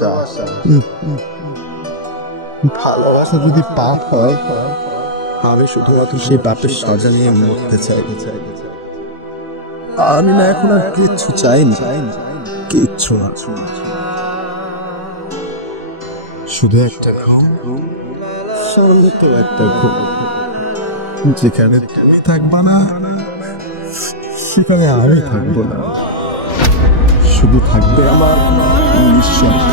ভালোবাসা ভালোবাসা যদি পাপ হয়, আমি শুধুমাত্র সেই পাপের সাজা নিয়ে মরতে চাই। আমি না এখন আর কিচ্ছু চাইনি, কিচ্ছু না, শুধু একটা ঘুম, শান্ত একটা ঘুম, যেখানে তুমি থাকবা না, সেখানে আমি থাকবো না, শুধু থাকবে আমার নিঃশব্দ।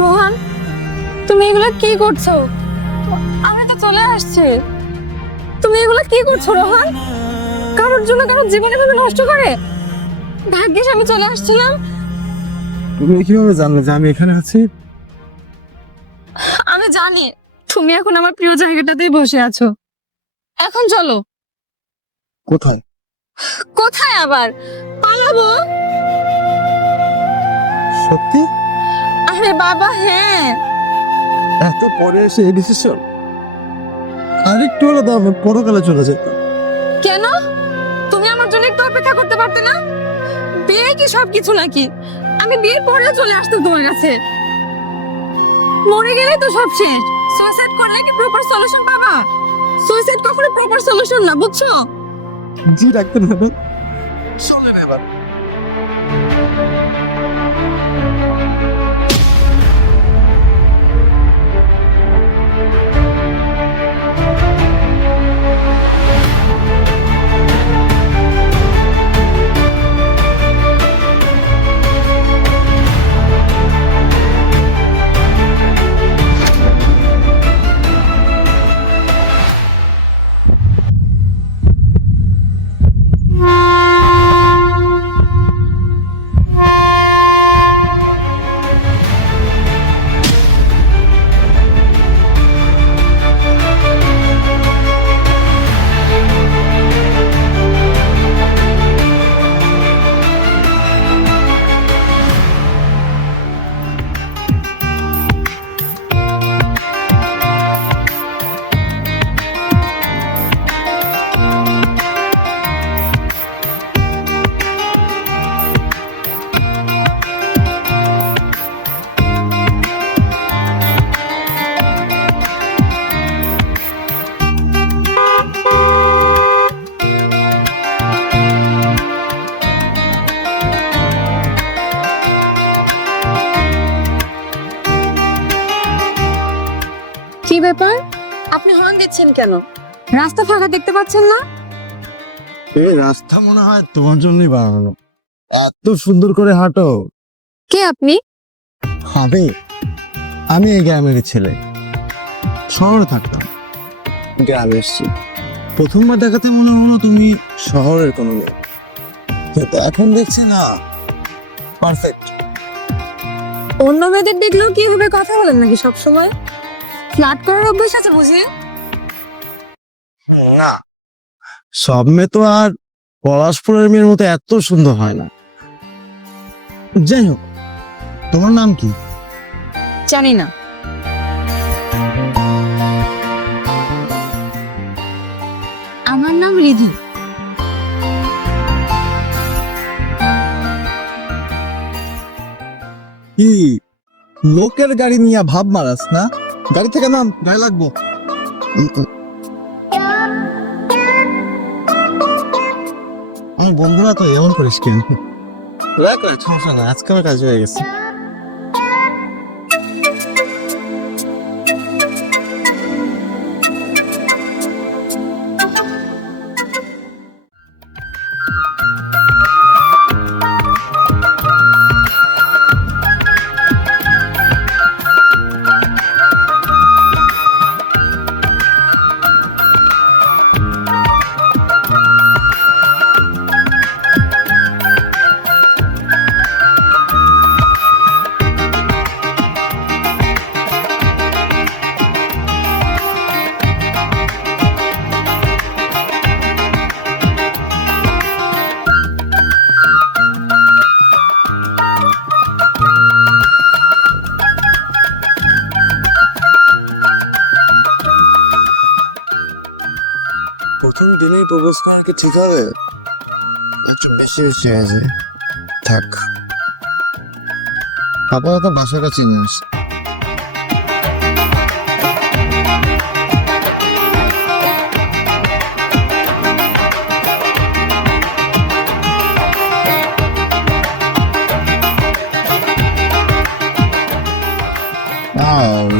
রোহান, তুমি এগুলো কি করছো? আমি তো চলে আসছি। তুমি এগুলো কি করছো রোহান? কারোর জন্য কারোর জীবন এভাবে নষ্ট করে? ভাগ্যিস আমি চলে আসছিলাম। তুমি কিভাবে জানলে যে আমি এখানে আছি? আমি জানি তুমি এখন আমার প্রিয় জায়গাটাতেই বসে আছো। এখন চলো। কোথায়? কোথায় আবার? পালাবো। সত্যি? আরে বাবা হ্যাঁ। এত পরে এসে এই ডিসিশন? আর একটু হলে তো আমার পরকালে চলে যেত। কেন? তুমি আমার জন্য একটু অপেক্ষা করতে পারতে না? বিয়ে কি সবকিছু নাকি? আমি বিয়ের পরে চলে আসতাম তোমার কাছে। মরে গেলে তো সব শেষ। সুইসাইড করলে কি প্রপার সলিউশন পাবা? সুইসাইড কখনো প্রপার সলিউশন না, বুঝছো? জি ডাক্তার ম্যাডাম, চলেন এবার। কি ব্যাপার? আপনি হর্ন দিচ্ছেন কেন? রাস্তা ফাঁকা দেখতে পাচ্ছেন না? এই রাস্তা মনে হয় তোমার জন্যই বানানো। এত সুন্দর করে হাঁটো। কে আপনি? আমি আমি এই গ্রামের ছেলে, শহরে থাকতাম, গ্রামে এসেছি। প্রথমবার দেখাতে মনে হলো তুমি শহরের কোনো মেয়ে, কিন্তু এখন দেখছি না, পারফেক্ট। অন্য মেয়েদের দেখলেও কি ভাবে কথা বলেন নাকি সব সময়? ফ্লার্ট করার অভ্যাস আছে বুঝি? না, সব মেয়ে তো আর পলাশপুরের মেয়ের মতো এত সুন্দর হয় না। যাই হোক, তোমার নাম কি? জানি না। আমার নাম রিধি। কি লোকের গাড়ি নিয়ে ভাব মারাস না? গাড়ি থেকে নাম, গায়ে লাগবো। আমার বন্ধুরা তো এমন করিস কেন? সমস্যা না, আজকে আমার কাজ হয়ে গেছে। করা কি ঠিক হবে? একটু বেশি বেশি হয়েছে, থাক। আপাতত বাসাটা চিনে আসে।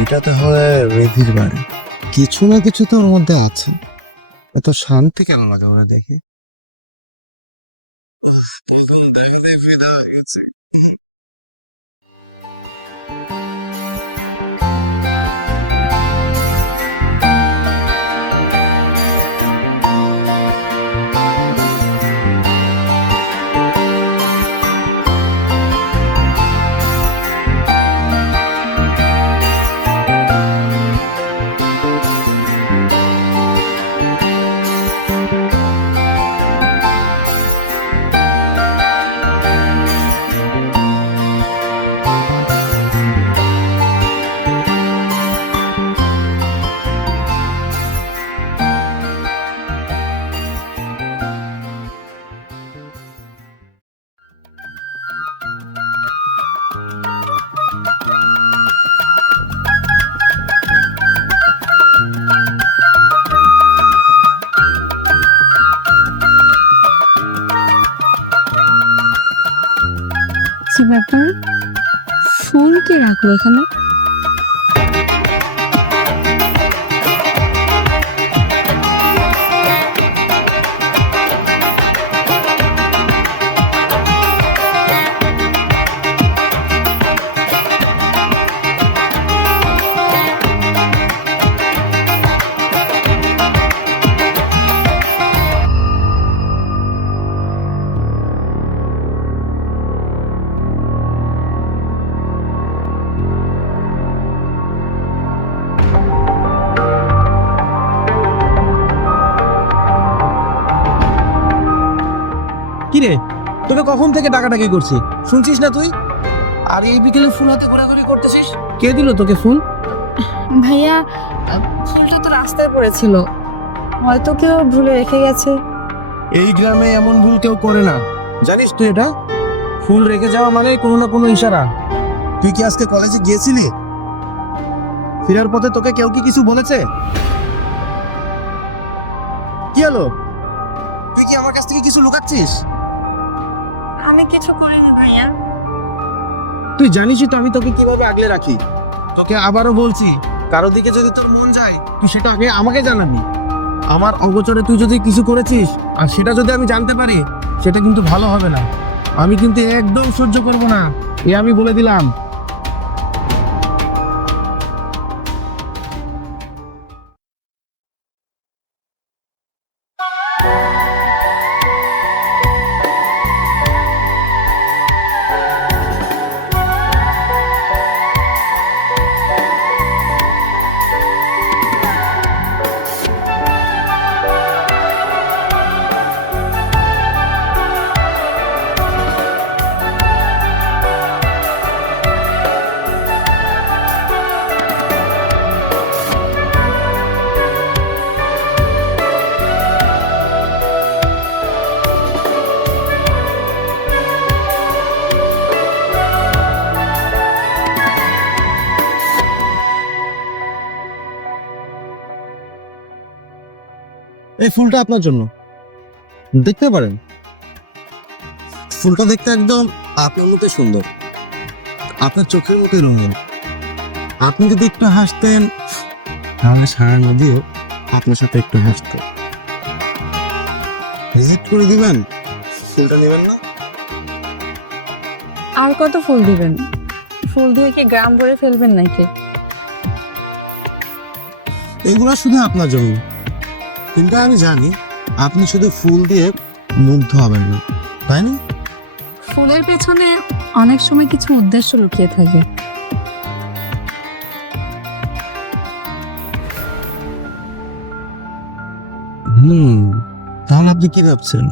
এটাতে হয় রিধির বাড়ি। কিছু না কিছু তো ওর মধ্যে আছে। এত শান্তি কেন লাগে ওরা দেখে? কি ব্যাপার, ফোন কে রাখলো এখানে? কিরে, তোকে কখন থেকে ডাকাডাকি করছি, শুনছিস না তুই? আর এই বিকেলে ফুল হাতে ঘোরাঘুরি করতেছিস। কে দিল তোকে ফুল? ভাইয়া, ফুলটা তো রাস্তায় পড়েছিল, হয়তো কেউ ভুলে রেখে গেছে। এই গ্রামে এমন ভুল কেউ করে না, জানিস তুই এটা? ফুল রেখে যাওয়া মানে কোনো না কোনো ইশারা। তুই কি আজকে কলেজে গিয়েছিলি? ফেরার পথে তোকে কেউ কি কিছু বলেছে? কি হলো, তুই কি আমার কাছ থেকে কিছু লুকাচ্ছিস? আমি কিছু করিনি ভাইয়া। তুই জানিসই তো আমি তোকে কিভাবে আগলে রাখি। তোকে আবারও বলছি, কারো দিকে যদি তোর মন যায় তুই সেটা আগে আমাকে জানাবি। আমার অগোচরে তুই যদি কিছু করেছিস আর সেটা যদি আমি জানতে পারি, সেটা কিন্তু ভালো হবে না। আমি কিন্তু একদম সহ্য করব না, এ আমি বলে দিলাম। এই ফুলটা আপনার জন্য, দেখতে পারেন। ফুলটা দেখতে একদম আপনার মতো সুন্দর, আপনার চোখের মতো রঙিন। আপনি যদি একটু হাসতেন তাহলে সারা নদীও আপনার সাথে একটু হাসত। ভিজিট করে দিবেন, ফুলটা নেবেন না? আর কত ফুল দিবেন? ফুল দিয়ে কি গ্রাম ভরে ফেলবেন নাকি? এগুলো শুধু আপনার জন্য, কিন্তু আমি জানি আপনি শুধু ফুল দিয়ে মুগ্ধ হবেন না, তাই না? ফুলের পেছনে অনেক সময় কিছু উদ্দেশ্য লুকিয়ে থাকে। তাহলে আপনি কি ভাবছেন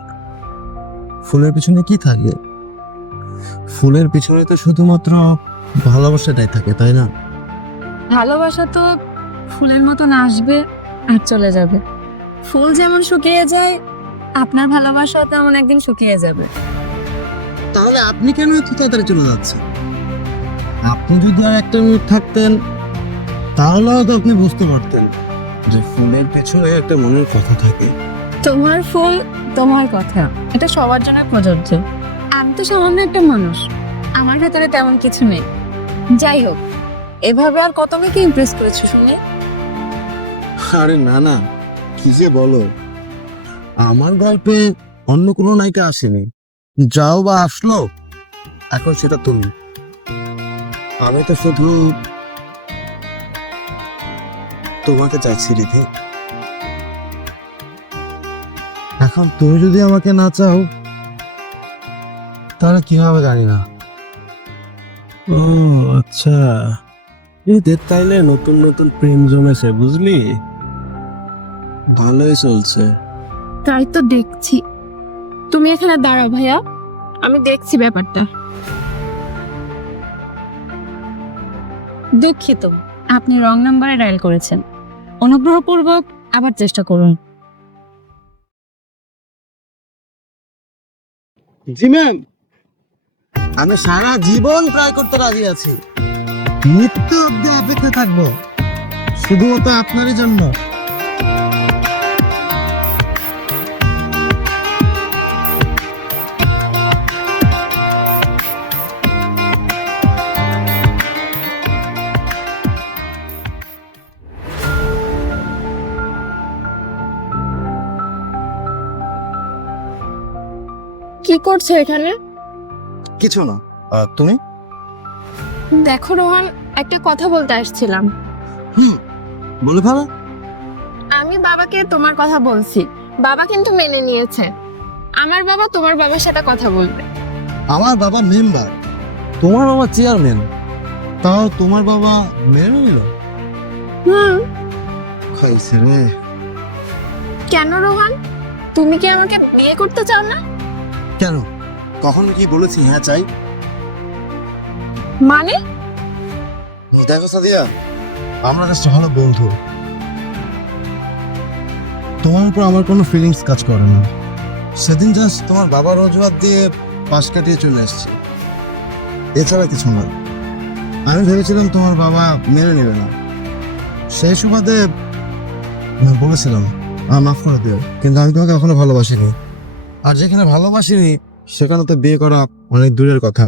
ফুলের পিছনে কি থাকে? ফুলের পিছনে তো শুধুমাত্র ভালোবাসাটাই থাকে, তাই না? ভালোবাসা তো ফুলের মতন আসবে আর চলে যাবে। ফুল যেমন শুকিয়ে যায়, আপনার ভালোবাসা তেমন একদিন শুকিয়ে যাবে। তাহলে আপনি কেন এত তাড়াতাড়ি চলে যাচ্ছেন? আপনি যদি আর একটা মিনিট থাকতেন তাহলে হয়তো আপনি বুঝতে পারতেন যে ফুলের পেছনে একটা মনের কথা থাকে। তোমার ফুল, তোমার কথা, এটা সবার জন্য প্রযোজ্য। আমি তো সামান্য একটা মানুষ, আমার ভেতরে তেমন কিছু নেই। যাই হোক, এভাবে আর কত মেয়েকে ইমপ্রেস করেছো শুনে। আরে না না, কি যে বলো, আমার গল্পে অন্য কোনো নায়িকা আসেনি, যাও বা আসলো এখন সেটা তুমি। আমি তো শুধু তোমাকে চাইছি রিধি। এখন তুমি যদি আমাকে না চাও তাহলে কি হবে জানি না। ও আচ্ছা, এদের তাইলে নতুন নতুন প্রেম জমেছে বুঝলি। ভালোই চলছে। তাই তো দেখছি। তুমি এখানে দাঁড়াও ভাইয়া, আমি দেখছি ব্যাপারটা। দুঃখিত, আপনি রং নাম্বারে ডায়াল করেছেন। অনুগ্রহপূর্বক আবার চেষ্টা করুন। জি ম্যাম, আমি সারা জীবন ট্রাই করতে রাজি আছি। মৃত্যু অব্দি অপেক্ষা থাকবো শুধুমাত্র আপনারই জন্য। কি করছো এখানে? কিছু না। তুমি? দেখো রোহান, একটা কথা বলতে আসছিলাম। বলে ফেলো। আমি বাবাকে তোমার কথা বলছি, বাবা কিন্তু মেনে নিয়েছে। আমার বাবা তোমার বাবার সাথে কথা বলবে। আমার বাবা মেম্বার, তোমার বাবা চেয়ারম্যান, তাও তোমার বাবা মেনে নিল? হুম। খাইছে রে। কেন রোহান, তুমি কি আমাকে বিয়ে করতে চাও না? কেন, কখন কি বলেছি হ্যাঁ চাই? মানে? দেখো সাদিয়া, আমরা জাস্ট ভালো বন্ধু। তোমার উপর আমার কোনো ফিলিংস কাজ করে না। সেদিন জাস্ট তোমার বাবার অজুহাত দিয়ে পাশ কাটিয়ে চলে এসেছি, এছাড়া কিছু না। আমি ভেবেছিলাম তোমার বাবা মেনে নেবে না, সেই সুবাদে বলেছিলাম মাফ করে দিও, কিন্তু আমি তোমাকে এখনো ভালোবাসিনি। আর যেখানে ভালোবাসিনি সেখানে তো বিয়ে করা অনেক দূরের কথা।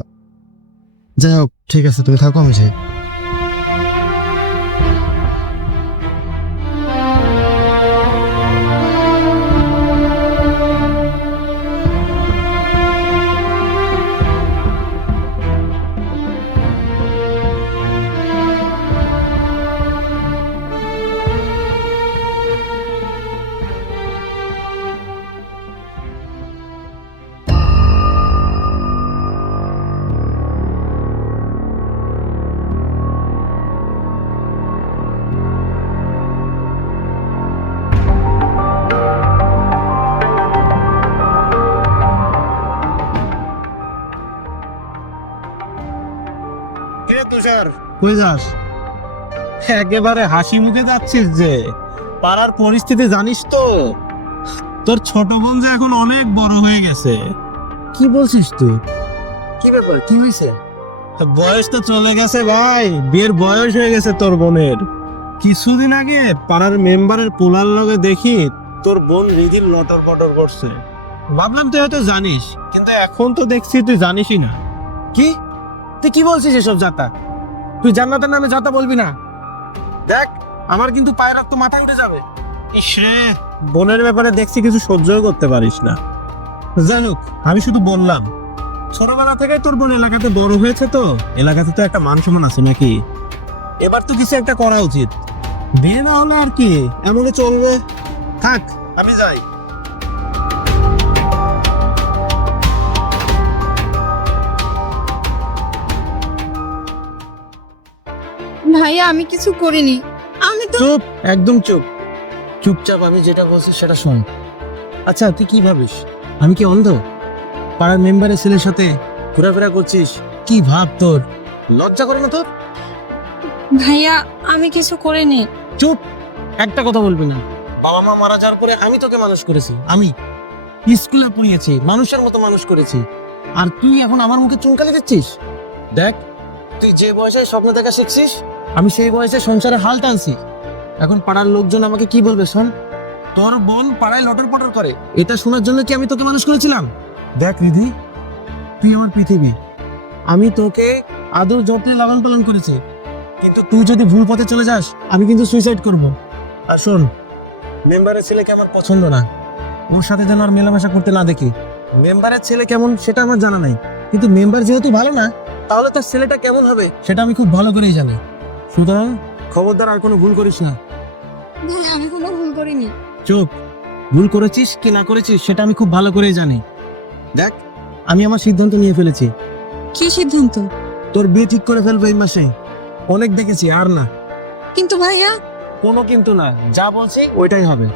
যাই হোক, ঠিক আছে, তুমি থাকো, আমি যাই। কে তুষার, কই যাস? একেবারে হাসি মুখে যাচ্ছিস যে। পাড়ার পরিস্থিতি জানিস তো, তোর ছোট বোন যে এখন অনেক বড় হয়ে গেছে। কি বলছিস তুই? কি ব্যাপার, কি হয়েছে? বয়স তো চলে গেছে ভাই, বিয়ের বয়স হয়ে গেছে তোর বোনের। কিছুদিন আগে পাড়ার মেম্বারের পোলার লগে দেখি তোর বোন রিধির লটর পটর করছে। ভাবলাম তুই হয়তো জানিস, কিন্তু এখন তো দেখছি তুই জানিসই না। কি তুই কি বলছিস এসব যাতা? তুই জান্নাতের নামে যাতা বলবি না। দেখ, আমার কিন্তু পায়ের রক্ত মাথায় উঠে যাবে। ইসরে, বোনের ব্যাপারে দেখছি কিছু সহ্যই করতে পারিস না। যাই হোক, আমি শুধু বললাম, ছোটবেলা থেকে তোর বোন এলাকাতে বড় হয়েছে, তো এলাকাতে তো একটা মান সম্মান আছে নাকি। এবার তো কিছু একটা করা উচিত। বিয়ে না হলে আর কি এমনই চলবে। থাক, আমি যাই। ভাইয়া, আমি কিছু করিনি। আমি তো চুপ, একদম চুপ। চুপচাপ আমি যেটা বলছি সেটা শোন। আচ্ছা, তুই কি ভাবিস আমি কি অন্ধ? পাড়ার মেম্বারের ছেলের সাথে ঘোরাফেরা করছিস, কি ভাব তোর? লজ্জা করে না তোর? ভাইয়া, আমি কিছু করিনি। চুপ, একটা কথা বলবি না। বাবা মা মারা যাওয়ার পরে আমি তোকে মানুষ করেছি, আমি। স্কুলে পড়িয়েছি, মানুষের মতো মানুষ করেছি, আর তুই এখন আমার মুখে চুনকালি দিচ্ছিস? দেখ, তুই যে বয়সে স্বপ্ন দেখা শিখছিস, আমি সেই বয়সে সংসারে হাল টানছি। এখন পাড়ার লোকজন আমাকে কি বলবে শোন? তোর বোন পাড়ায় লটর পটর করে, এটা শোনার জন্য কি আমি তোকে মানুষ করেছিলাম? দেখ রিধি, তুই আমার পৃথিবী, আমি তোকে আদর যত্নে লালন পালন করেছি, কিন্তু তুই যদি ভুল পথে চলে যাস আমি কিন্তু সুইসাইড করব। আর শোন, মেম্বারের ছেলেকে আমার পছন্দ না, ওর সাথে যেন আর মেলামেশা করতে না দেখি। মেম্বারের ছেলে কেমন সেটা আমার জানা নাই, কিন্তু মেম্বার যেহেতু ভালো না, তাহলে তোর ছেলেটা কেমন হবে সেটা আমি খুব ভালো করেই জানি। সুতরাং খবরদার আর কোনো ভুল করিস না। ভাই আমি কোনো ভুল করিনি। চুপ, ভুল করেছিস কি না করেছিস সেটা আমি খুব ভালো করেই জানি। দেখ, আমি আমার সিদ্ধান্ত নিয়ে ফেলেছি, কি সিদ্ধান্ত? তোর বিয়ে ঠিক করে ফেলবো এই মাসে। অনেক দেখেছি, আর না। কিন্তু ভাইয়া, কোনো কিন্তু না, যা বলছি ওইটাই হবে।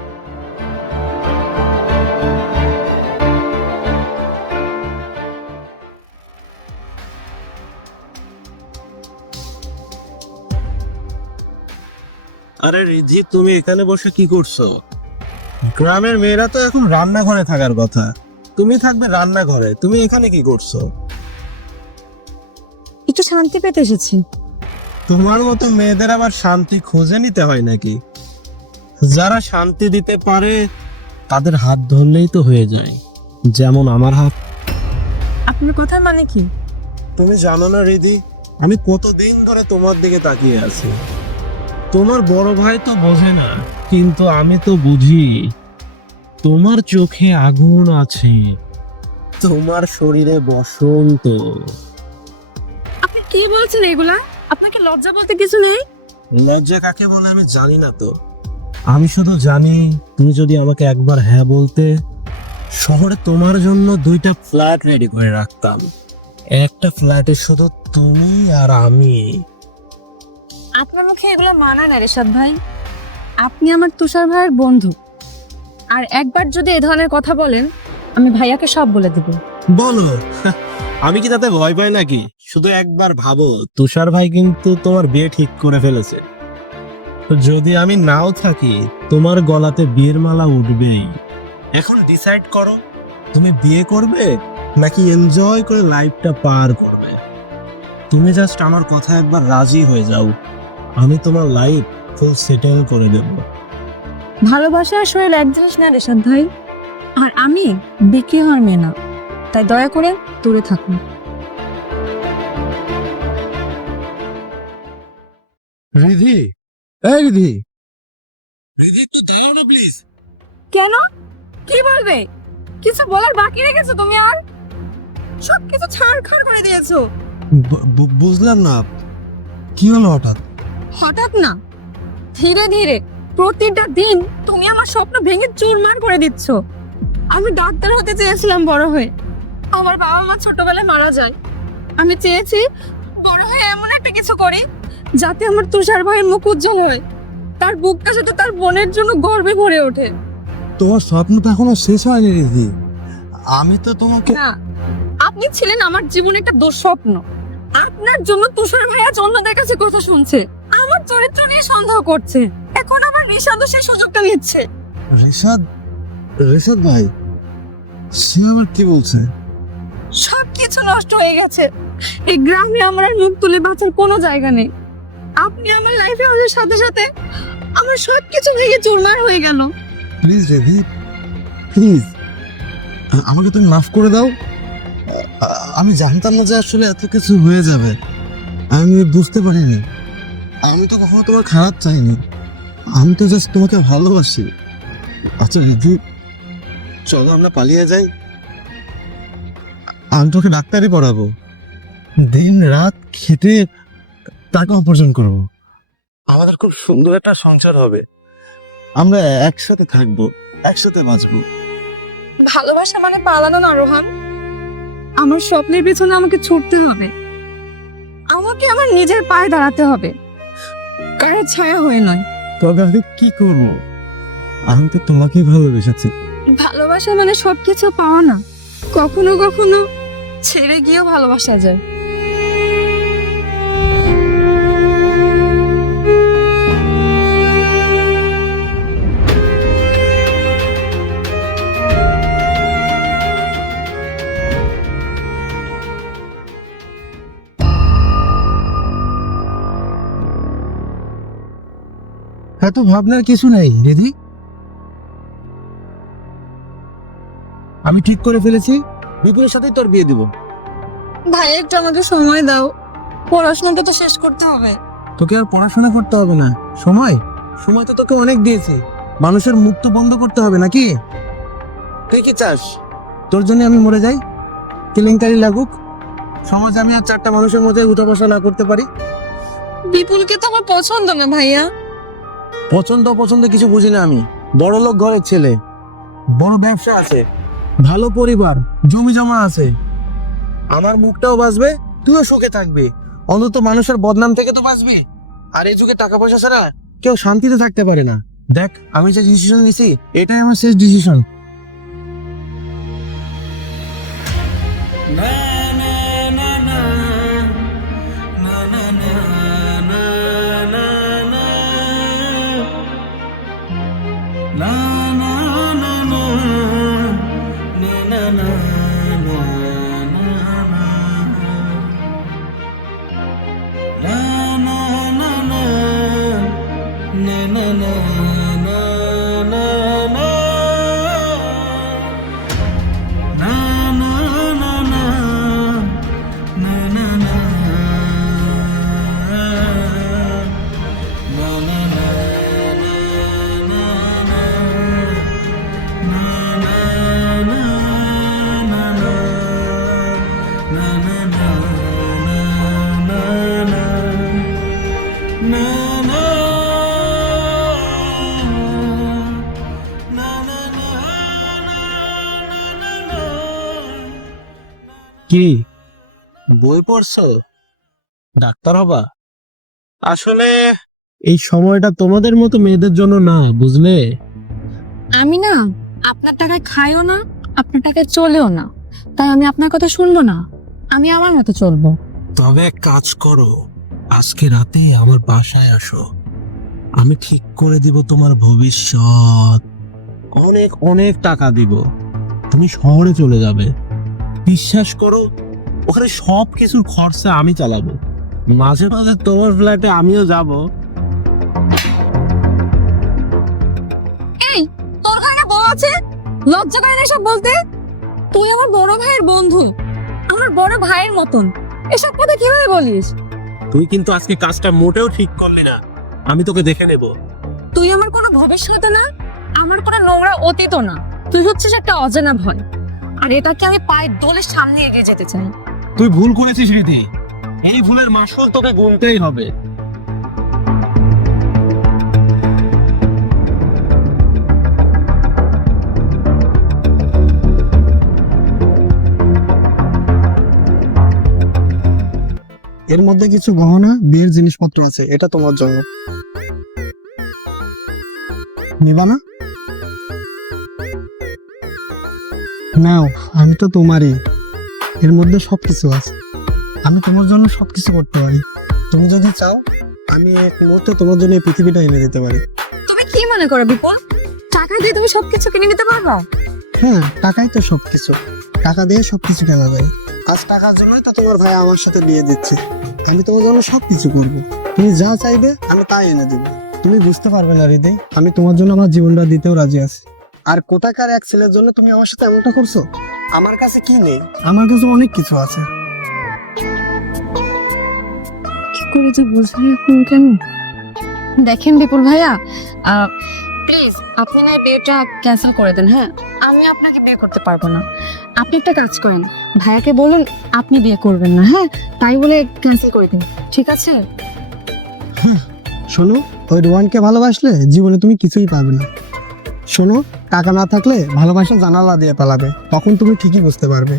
আরে রিজি, তুমি এখানে বসে কি করছো? গ্রামের মেয়েরা তো এখন রান্নাঘরে থাকার কথা, তুমি থাকবে রান্নাঘরে, তুমি এখানে কি করছো? একটু শান্তি পেতে এসেছি। তোমার মতো মেয়েদের আবার শান্তি খুঁজে নিতে হয় নাকি? যারা শান্তি দিতে পারে তাদের হাত ধরলেই তো হয়ে যায়, যেমন আমার হাত। আপনার কথার মানে কি? তুমি জানো না রিদি, আমি কতদিন ধরে তোমার দিকে তাকিয়ে আছি। তোমার বড় ভাই তো বোঝে না, কিন্তু আমি তো বুঝি। তোমার চোখে আগুন আছে, তোমার শরীরে বসন্ত। আপনি কি বলছেন এগুলা? আপনাকে লজ্জা বলতে কিছু নেই? লজ্জা কাকে বলে আমি জানি না তো, আমি শুধু জানি তুমি যদি আমাকে একবার হ্যাঁ বলতে, শহরে তোমার জন্য 2টা ফ্ল্যাট রেডি করে রাখতাম। একটা ফ্ল্যাটে শুধু তুমি আর আমি। আপনার মুখে এগুলো মানায় না রেশাদ ভাই। আপনি আমার তুষার ভাইয়ের বন্ধু, আর একবার যদি এ ধরনের কথা বলেন আমি ভাইয়াকে সব বলে দেব। বলো, আমি কি তাতে ভয় পাই নাকি? শুধু একবার ভাবো, তুষার ভাই কিন্তু তোমার বিয়ে ঠিক করে ফেলেছে। তো যদি আমি নাও থাকি, তোমার গলাতে বিয়ের মালা উঠবেই। এখন ডিসাইড করো, তুমি বিয়ে করবে নাকি এনজয় করে লাইফটা পার করবে। তুমি জাস্ট আমার কথা একবার রাজি হয়ে যাও, আমি তোমার লাইফ ফুল সেটেল করে দেব। ভালোবাসা আর শরীর এক জিনিস না রেশাদ ভাই, আর আমি বিক্রি হওয়ার মেয়ে না, তাই দয়া করে দূরে থাকুন। রিধি, এই রিধি, রিধি একটু দাঁড়াও না প্লিজ। কেন? কি বলবে? কিছু বলার বাকি রেখেছো তুমি? আর সবকিছু ছাড়খাড় করে দিয়েছো। বুঝলাম না, কি হলো হঠাৎ? হঠাৎ না, ধীরে ধীরে প্রতিটা দিন তুমি আমার স্বপ্ন ভেঙে চুরমার করে দিচ্ছ। আমি ডাক্তার হতে চেয়েছিলাম বড় হয়ে, আমার বাবা মা ছোটবেলায় মারা যায়। আমি চেয়েছি বড় হয়ে এমন একটা কিছু করি যাতে আমার তুষার ভাইয়ের মুখ উজ্জ্বল হয়, তার বুকটা যাতে তার বোনের জন্য গর্বে ভরে ওঠে। তোমার স্বপ্ন তো এখনো শেষ হয়নি রিধি, আমি তো তোমাকে। না, আপনি ছিলেন আমার জীবনে একটা দুঃস্বপ্ন। আপনার জন্য তুষার ভাই আজ অন্যদের কাছে কথা শুনছে, আমার চরিত্র নিয়ে সন্দেহ করছে, এখন আবার ঋষাদও সেই সুযোগটা নিচ্ছে। ঋষাদ, ঋষাদ ভাই, সে আবার কি বলছে? সবকিছু নষ্ট হয়ে গেছে, এই গ্রামে আমার আর মুখ তুলে বাঁচার কোনো জায়গা নেই। আপনি আমার লাইফে আসার সাথে সাথে আমার সবকিছু ভেঙে চুরমার হয়ে গেল। প্লিজ রিধি, প্লিজ আমাকে তুমি মাফ করে দাও। আমি জানতাম না যে আসলে এত কিছু হয়ে যাবে, আমি বুঝতে পারিনি। আমি তো কখনো তোমার খারাপ চাইনি, আমি তো জাস্ট তোমাকে ভালোবাসি। আচ্ছা রিধি, চলো আমরা পালিয়ে যাই, আমি তোকে ডাক্তারি পড়াবো, দিন রাত খেটে টাকা উপার্জন করবো, আমাদের খুব সুন্দর একটা সংসার হবে, আমরা একসাথে থাকবো, একসাথে বাঁচবো। ভালোবাসা মানে পালানো না রোহান, আমার স্বপ্নের পেছনে আমাকে ছুটতে হবে, আমাকে আমার নিজের পায়ে দাঁড়াতে হবে, কারো ছায়া হয়ে নয়। তবে আমি কি করবো, আমি তো তোমাকেই ভালোবেসেছি। ভালোবাসা মানে সবকিছু পাওয়া না, কখনো কখনো ছেড়ে গিয়েও ভালোবাসা যায়। এত ভাবনার কিছু নেই দিদি, আমি ঠিক করে ফেলেছি, বিপুলের সাথেই তোর বিয়ে দিব। ভাই একটু আমাকে সময় দাও, পড়াশোনাটা তো শেষ করতে হবে। তোকে আর পড়াশোনা করতে হবে না, সময় সময় তো তোকে অনেক দিয়েছি, মানুষের মুখ তো বন্ধ করতে হবে নাকি? তুই কি চাস তোর জন্য আমি মরে যাই, কেলেঙ্কারি লাগুক, সমাজে আমি আর চারটা মানুষের মধ্যে উঠা বসা না করতে পারি? বিপুলকে তো আমার পছন্দ না ভাইয়া। পছন্দ অপছন্দ কিছু বুঝি না আমি, বড় লোক ঘরের ছেলে, বড় ব্যবসা আছে, ভালো পরিবার, জমি জমা আছে, আমার মুখটাও বাঁচবে, তুইও সুখে থাকবি, অন্তত মানুষের বদনাম থেকে তো বাঁচবি। আর এই যুগে টাকা পয়সা ছাড়া কেউ শান্তিতে থাকতে পারে না। দেখ আমি যে ডিসিশন নিছি এটাই আমার শেষ ডিসিশন। কি বই পড়ছো, ডাক্তার হবা? আসলে এই সময়টা তোমাদের মতো মেয়েদের জন্য না, বুঝলে? আমি না আপনার টাকায় খাইও না, আপনার টাকায় চলেও না, তাই আমি আপনার কথা শুনবো না, আমি আমার মতো চলবো। তবে এক কাজ করো, আজকে রাতে আমার বাসায় আসো, আমি ঠিক করে দিব তোমার ভবিষ্যৎ, অনেক অনেক টাকা দিব, তুমি শহরে চলে যাবে, বিশ্বাস করো ওখানে সব কিছুর খরচা আমি চালাবো, মাঝে মাঝে তোমার ফ্ল্যাটে আমিও যাব। এই তোর ঘরে বউ আছে, লজ্জা করে না এসব বলতে? তুই আমার বড় ভাইয়ের বন্ধু, আমার বড় ভাইয়ের মতন, এসব কথা কিভাবে বলিস? তুই কিন্তু আজকে কাজটা মোটেও ঠিক করলি না, আমি তোকে দেখে নেব। তুই আমার কোনো ভবিষ্যৎ না, আমার কোনো নোংরা অতীতও না, তুই হচ্ছিস একটা অজানা ভয়, আর এটাকে আমি পায়ের দোলের সামনে এগিয়ে যেতে চাই। তুই ভুল করেছিস রীতি, এই ভুলের মাসুল তোকে গুনতেই হবে। এর মধ্যে কিছু গহনা বিয়ের জিনিসপত্র আছে, এটা তোমার জন্য, নিবা না? নাও, আমি তো তোমারই, এর মধ্যে সবকিছু আছে, আমি তোমার জন্য সবকিছু করতে পারি, তুমি যদি চাও আমি এক মুহূর্তে তোমার জন্য এই পৃথিবীটা এনে দিতে পারি। তুমি কি মনে করো বিপুল, টাকা দিয়ে তুমি সবকিছু কিনে নিতে পারবা? হ্যাঁ, টাকাই তো সবকিছু, টাকা দিয়ে সবকিছু কেনা যায়। আজ টাকার জন্যই তো তোমার ভাই আমার সাথে বিয়ে দিচ্ছে, আমি তোমার জন্য সবকিছু করব, তুমি যা চাইবে আমি তাই এনে দেবো। তুমি বুঝতে পারবে না হৃদয়, আমি তোমার জন্য আমার জীবনটা দিতেও রাজি আছি। আর কোটাকার এক ছেলের জন্য তুমি আমার সাথে এমনটা করছো? আমার কাছে কি নেই? আমার কাছে অনেক কিছু আছে। কি করে যে বুঝলি এখন কেন? দেখেন বিপুল ভাইয়া, প্লিজ আপনি না বিয়েটা ক্যান্সেল করে দেন। হ্যাঁ, আমি আপনাকে বিয়ে করতে পারবো না। আপনি একটা কাজ করেন, ভাইয়াকে বলুন আপনি বিয়ে করবেন না, হ্যাঁ, তাই বলে ক্যান্সেল করে দিন, ঠিক আছে? শোনো, ওই রোহানকে ভালোবাসলে জীবনে তুমি কিছুই পাবে না। শোনো, টাকা না থাকলে ভালোবাসা জানালা দিয়ে পালাবে, তখন তুমি ঠিকই বুঝতে পারবে।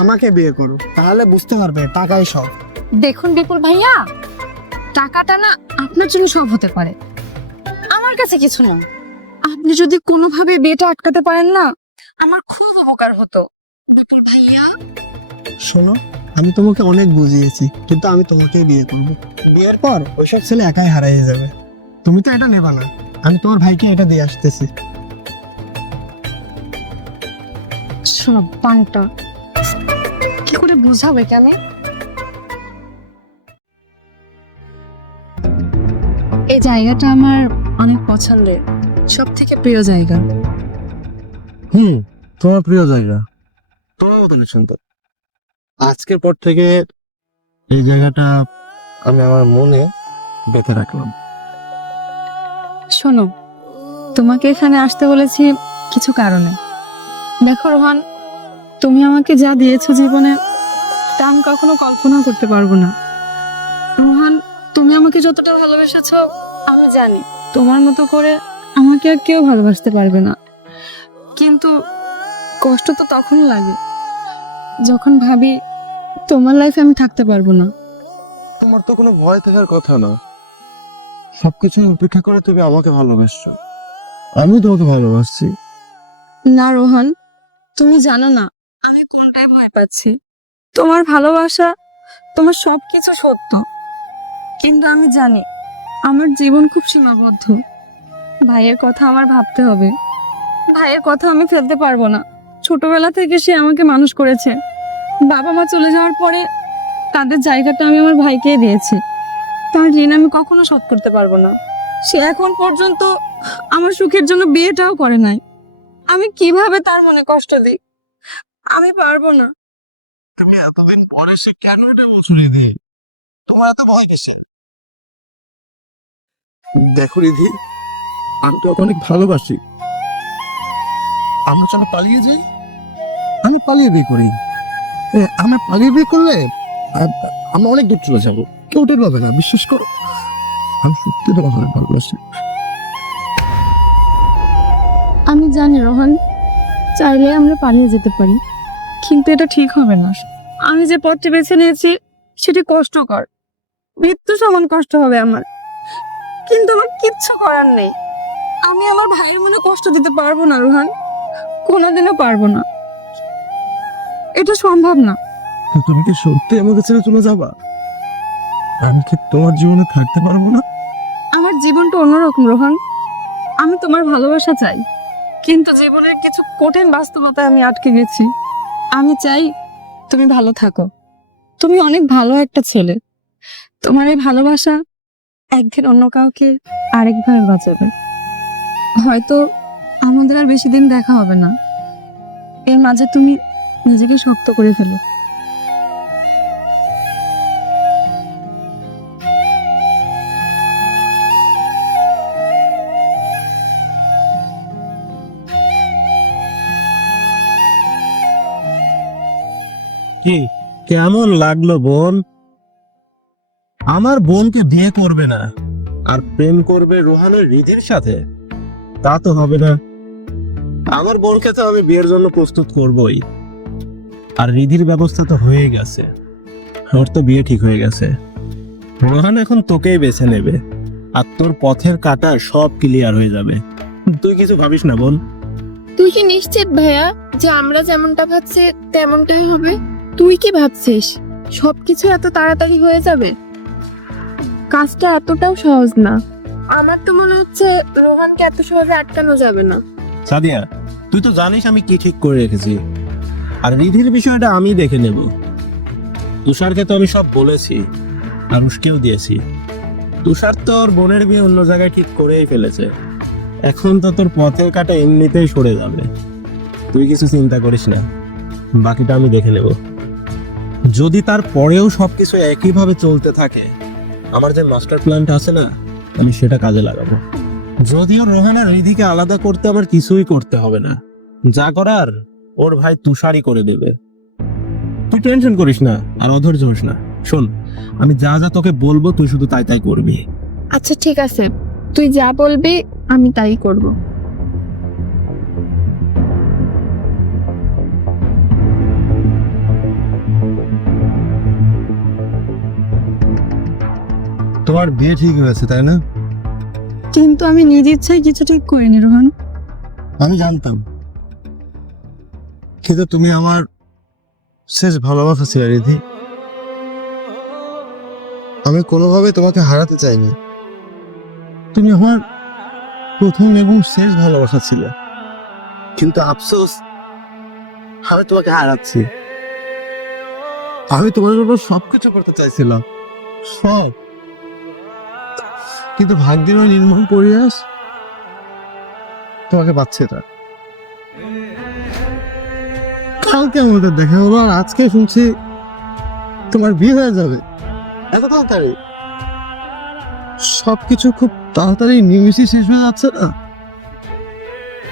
আমাকে বিয়ে করো, তাহলে বুঝতে পারবে টাকাই সব। দেখুন বিপুল ভাইয়া, টাকাটা না আপনার জন্য সব হতে পারে, আমার কাছে কিছু না। আপনি যদি কোনোভাবে বিয়েটা আটকাতে পারেন না, আমার খুব উপকার হতো বিপুল ভাইয়া। শোনো, আমি তোমাকে অনেক বুঝিয়েছি, কিন্তু আমি তোমাকেই বিয়ে করব। বিয়ের পর ওইসব ছেলে একাই হারিয়ে যাবে, তুমি তো এটা নেবা না, আমি তোমার ভাইকে এটা দিয়ে আসতেছি। সব পান্তা কি করে বুঝাবে কেন? এই জায়গাটা আমার অনেক পছন্দের, সব থেকে প্রিয় জায়গা। তোমার প্রিয় জায়গা, তোমার মতো সুন্দর। আজকের পর থেকে এই জায়গাটা আমি আমার মনে বেঁধে রাখলাম। শোনো, তোমাকে এখানে আসতে বলেছি কিছু কারণে। দেখো রোহান, তুমি আমাকে যা দিয়েছো জীবনে, তা আমি কখনো কল্পনা করতে পারবো না। রোহান, তুমি আমাকে যতটা ভালোবেসেছো আমি জানি তোমার মতো করে আমাকে আর কেউ ভালোবাসতে পারবে না। কিন্তু কষ্ট তো তখন লাগে যখন ভাবি তোমার লাইফে আমি থাকতে পারবো না। তোমার তো কোনো ভয় থাকার কথা না, সবকিছু উপেক্ষা করে তুমি আমাকে ভালোবাসছো, আমি তোমাকে ভালোবাসছি। না রোহান, তুমি জানো না আমি কোনটায় ভয় পাচ্ছি। তোমার ভালোবাসা, তোমার সবকিছু সত্য, কিন্তু আমি জানি আমার জীবন খুব সীমাবদ্ধ। ভাইয়ের কথা আমার ভাবতে হবে, ভাইয়ের কথা আমি ফেলতে পারবো না। ছোটবেলা থেকে সে আমাকে মানুষ করেছে, বাবা মা চলে যাওয়ার পরে তাদের জায়গাটা আমি আমার ভাইকে দিয়েছি। তার ঋণ আমি কখনো শোধ করতে পারবো না। সে এখন পর্যন্ত আমার সুখের জন্য বিয়েটাও করে নাই। আমি কিভাবে তার মনে কষ্ট দিই? আমি পারবো না। তুমি এতদিন পরে সে কেন এটা বলছো রিধি? তোমার এত ভয় কিসে? দেখো রিধি, আমি তো অনেক ভালোবাসি। আমরা চলো পালিয়ে যাই, আমি পালিয়ে বিয়ে করি। আমরা পালিয়ে বিয়ে করলে আমরা অনেক দূর চলে যাবো, কেউ টের পাবে না, বিশ্বাস করো। আমি সত্যি তোমাকে অনেক ভালোবাসি। আমি জানি রোহন, চাইলে আমরা পালিয়ে যেতে পারি, কিন্তু এটা ঠিক হবে না। আমি যে পথটি বেছে নিয়েছি সেটি কষ্টকর, মৃত্যু সমান কষ্ট হবে আমার, কিন্তু আমার কিচ্ছু করার নেই। আমি আমার ভাইয়ের মনে কষ্ট দিতে পারবো না রোহন, কোনোদিনও পারবো না। এটা সম্ভব না। তো তুমি কি সত্যি আমাকে ছেড়ে চলে যাবা? আমি কি তোমার জীবনে থাকতে পারবো না? আমার জীবনটা অন্যরকম রোহন। আমি তোমার ভালোবাসা চাই, কিন্তু জীবনের কিছু কঠিন বাস্তবতায় আমি আটকে গেছি। আমি চাই তুমি ভালো থাকো। তুমি অনেক ভালো একটা ছেলে, তোমার এই ভালোবাসা একদিন অন্য কাউকে আরেকবার বাঁচাবে। হয়তো আমাদের আর বেশি দিন দেখা হবে না, এর মাঝে তুমি নিজেকে শক্ত করে ফেলো। কি কেমন লাগলো বোন? আমার বোনকে বিয়ে করবে না আর প্রেম করবে রোহানের রিধির সাথে? তা তো হবে না। আমার বোনকে তো আমি বিয়ের জন্য প্রস্তুত করবই। আর রিধির ব্যবস্থা তো হয়ে গেছে, ওর তো বিয়ে ঠিক হয়ে গেছে। রোহান এখন তোকেই বেছে নেবে, আর তোর পথের কাঁটা সব ক্লিয়ার হয়ে যাবে। তুই কিছু ভাবিস না বোন। তুই কি নিশ্চিত ভাইয়া যে আমরা যেমনটা ভাবছি তেমনটাই হবে? তুই কি ভাবছিস সবকিছু এত তাড়াতাড়ি হয়ে যাবে? কাজটা এতটাও সহজ না। আমার তো মনে হচ্ছে রোহানকে এত সহজে আটকানো যাবে না। সাদিয়া, তুই তো জানিস আমি কি ঠিক করে রেখেছি, আর রিধির বিষয়টা আমি দেখে নেব। তুষারকে তো আমি সব বলেছি, আনুষকেও দিয়েছি। তুষার তোর বোনের বিয়ে অন্য জায়গায় ঠিক করেই ফেলেছে। এখন তো তোর পথের কাটা এমনিতেই সরে যাবে, তুই কিছু চিন্তা করিস না, বাকিটা আমি দেখে নেব। যদি তার পরেও সবকিছু একইভাবে চলতে থাকে, আমার যে মাস্টার প্ল্যানটা আছে না, আমি সেটা কাজে লাগাবো। যদিও রোহান আর রিধিকে আলাদা করতে আমার কিছুই করতে হবে না, যা করার ওর ভাই তুষারই করে দেবে। তুই টেনশন করিস না আর অধৈর্য হোস না। শোন, আমি যা যা তোকে বলবো তুই শুধু তাই তাই করবি। আচ্ছা ঠিক আছে, তুই যা বলবি আমি তাই করব। তোমার বিয়ে ঠিক হয়েছে তাই না? কিন্তু আমি নিজ ইচ্ছায় কিছু ঠিক করিনি রোহন। আমি জানতাম, কিন্তু তুমি আমার শেষ ভালোবাসা ছিলে রিধি। আমি কোনোভাবে তোমাকে হারাতে চাইনি। তুমি আমার প্রথম এবং শেষ ভালোবাসা ছিলে, কিন্তু আফসোস আমি তোমাকে হারাচ্ছি। আমি তোমার জন্য সবকিছু করতে চাইছিলাম, সব, কিন্তু ভাগ্যের ওই নির্মম পরিহাস তোমাকে পাচ্ছে না। কালকে আমাদের দেখা হলো আর আজকে শুনছি তোমার বিয়ে হয়ে যাবে। এত তাড়াতাড়ি সবকিছু খুব তাড়াতাড়ি নিমিশে শেষ হয়ে যাচ্ছে না?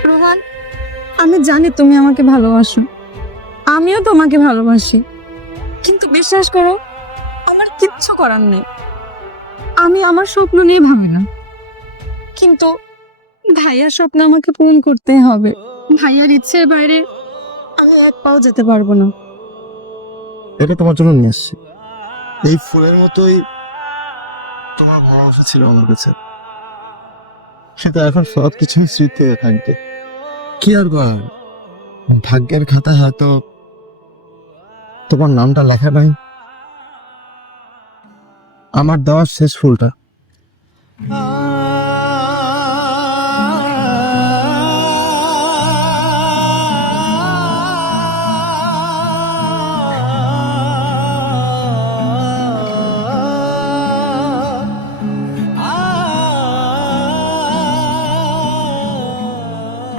রোহান, আমি জানি তুমি আমাকে ভালোবাসো, আমিও তোমাকে ভালোবাসি, কিন্তু বিশ্বাস করো আমার কিচ্ছু করার নেই। আমি আমার স্বপ্ন নিয়ে ভাবি না, কিন্তু ভাইয়ার স্বপ্ন আমাকে পূরণ করতে হবে। ভাইয়ার ইচ্ছের বাইরে আমি এক পাও যেতে পারবো না। এটা তোমার জন্য নিয়ে আসছি। এই ফুলের মতোই তোমার ভালোবাসা ছিল আমার কাছে, সেটা এখন সবকিছু স্মৃতি হয়ে থাকবে। কি আর করার, ভাগ্যের খাতায় হয়তো তোমার নামটা লেখা নাই। আমার দেওয়ার শেষ ফুলটা।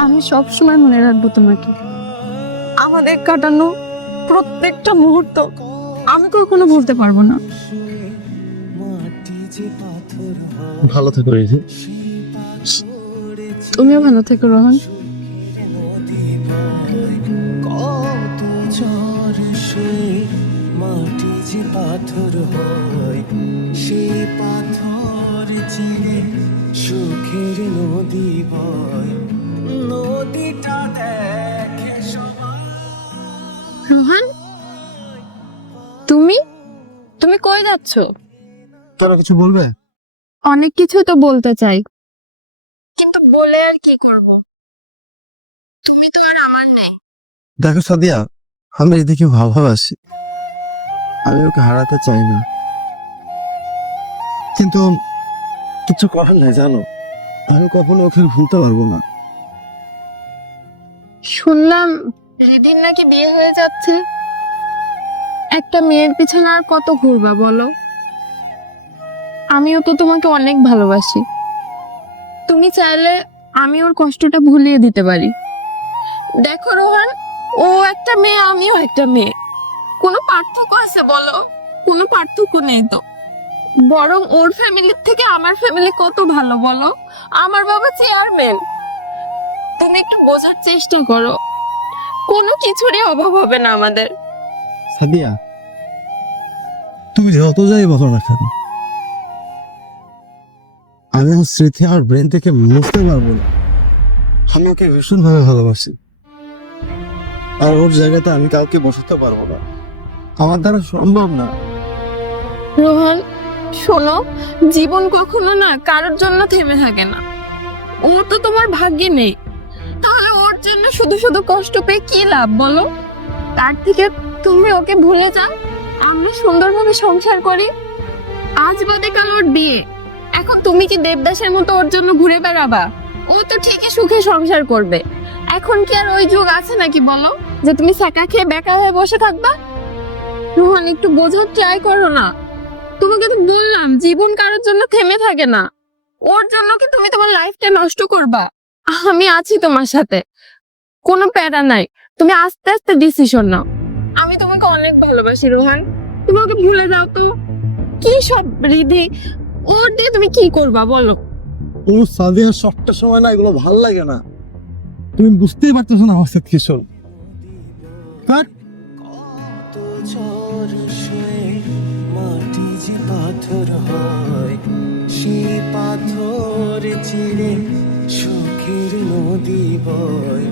আমি সব সময় মনে রাখবো তোমাকে। আমাদের কাটানো প্রত্যেকটা মুহূর্ত আমি কখনো ভুলতে পারবো না। ভালো থেকো রিধি। তুমিও ভালো থেকো রোহন। কত ঝড় সে মাটি যে পাথর হয়, সেই পাথর চিরে সুখের নদী বয়, নদীটা দেখে সবাই। রোহান, তুমি তুমি কই যাচ্ছ? কেন, কিছু বলবে? অনেক কিছু তো বলতে চাই, কিন্তু বলে আর কি করব? তুমি তো আর আমার নেই। দেখো সাদিয়া, আমি রিধিকে ভালোবাসি, আমি ওকে হারাতে চাই না, কিন্তু কিছু করার নাই জানো, আমি কখনো ওকে ভুলতে পারবো না। শুনলাম রিদির নাকি বিয়ে হয়ে যাচ্ছে। একটা মেয়ের পিছনে আর কত ঘুরবা বলো? আমিও তো তোমাকে অনেক ভালোবাসি। তুমি চাইলে আমি ওর কষ্টটা ভুলিয়ে দিতে পারি। দেখো রোহান, ও একটা মেয়ে, আমিও একটা মেয়ে, কোনো পার্থক্য আছে বলো? কোনো পার্থক্য নেই তো। বরং ওর ফ্যামিলির থেকে আমার ফ্যামিলি কত ভালো বলো। আমার বাবা চেয়ারম্যান। তুমি একটু বোঝার চেষ্টা করো, কোনো কিছুরই অভাব হবে না আমাদের। সাদিয়া, তুমি যত যাই বলো না কেন, আমি আমার স্মৃতি আর ব্রেন থেকে মুছতে পারবো না। আমি ওকে ভীষণ ভাবে ভালোবাসি, আর ওর জায়গাতে আমি কাউকে বসাতে পারবো না, আমার দ্বারা সম্ভব না। রোহান শোনো, জীবন কখনো না কারোর জন্য থেমে থাকে না। ও তো তোমার ভাগ্যে নেই, তাহলে ওর জন্য শুধু শুধু কষ্ট পেয়ে কি লাভ বলো? তার থেকে তুমি ওকে ভুলে যাও, আমরা সুন্দরভাবে সংসার করি। আজ বাদে কাল ওর বিয়ে, এখন তুমি কি দেবদাসের মতো ওর জন্য ঘুরে বেড়াবা? ও তো ঠিকই সুখে সংসার করবে। এখন কি আর ওই যুগ আছে নাকি বলো, যে তুমি সাকা খেয়ে বেকা হয়ে বসে থাকবা? রোহান একটু বোঝার ট্রাই করো না। তোমাকে তো বললাম জীবন কারোর জন্য থেমে থাকে না। ওর জন্য কি তুমি তোমার লাইফটা নষ্ট করবা? আমি আছি তোমার সাথে, কোনো প্যারা নাই। তুমি আস্তে আস্তে ডিসিশন নাও। আমি তোমাকে অনেক ভালোবাসি রোহান, তোমাকে ভুলে যাও তো। কি সব রিধি, ওর দিয়ে তুমি কি করবা বলো? ও সাদিয়া, সবটা সময় না এগুলো ভাল লাগে না, তুমি বুঝতেই পারতেছো না আমার সাথে কি শোন। কত ঝড় সে মাটি যে পাথর হয়, সেই পাথর চিরে সুখের নদী বয়,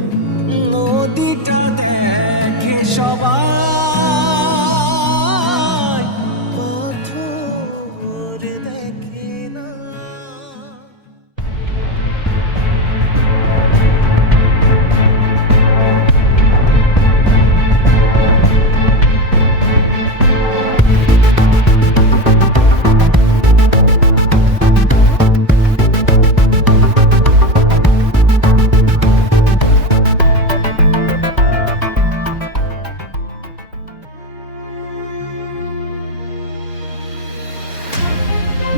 নদীটা দেখে সবাই, পাথর দেখে না।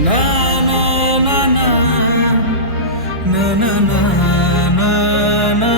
Na na na na na na na na na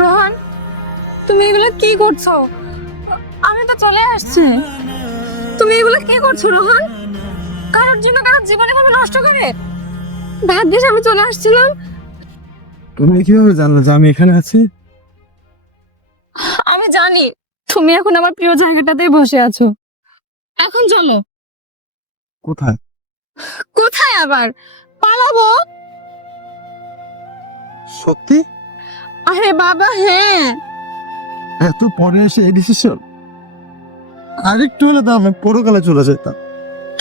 Rohan, তুমি এগুলো কি করছো? আমি তো চলে আসছি। তুমি এগুলো কি করছো রোহন? কারোর জন্য কারোর জীবন এভাবে নষ্ট করে? ভাগ্যিস আমি চলে আসছিলাম। তুমি কিভাবে জানলে যে আমি এখানে আছি? আমি জানি তুমি এখন আমার প্রিয় জায়গাটাতেই বসে আছো। এখন চলো। কোথায়? কোথায় আবার? পালাবো? সত্যি? আরে বাবা হ্যাঁ। এত পরে এসে এই ডিসিশন? আরেকটু হলে তো আমি পরকালে চলে যেতাম।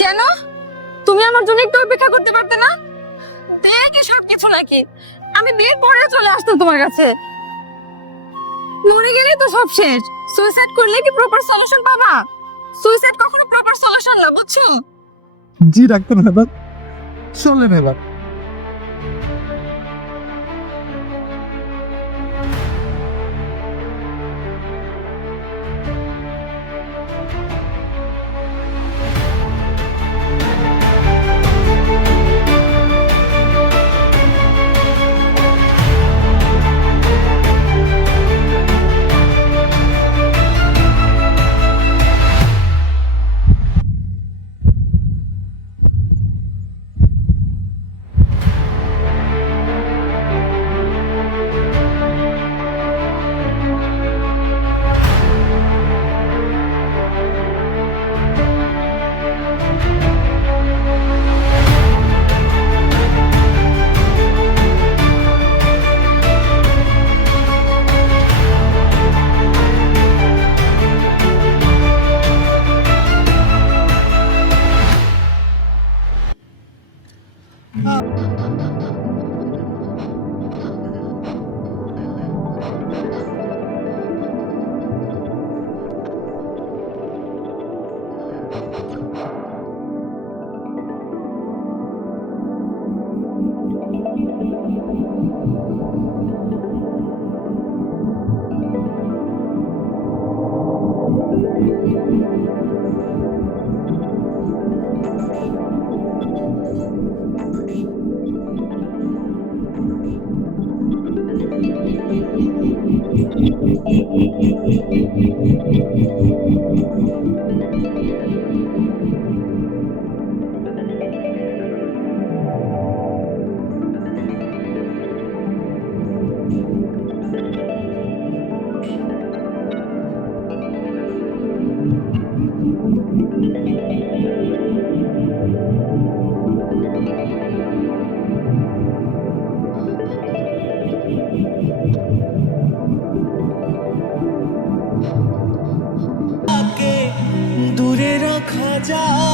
কেন? তুমি আমার জন্য একটু অপেক্ষা করতে পারতে না? দেখি সবকিছু নাকি আমি বিয়ের পরে চলে আসতাম তোমার কাছে। মরে গেলে তো সব শেষ। সুইসাইড করলে কি প্রপার সলিউশন পাবা? সুইসাইড কখনো প্রপার সলিউশন না, বুঝছো? জি ডাক্তার ম্যাডাম, চলেন এবার। দূরে রাখা যায়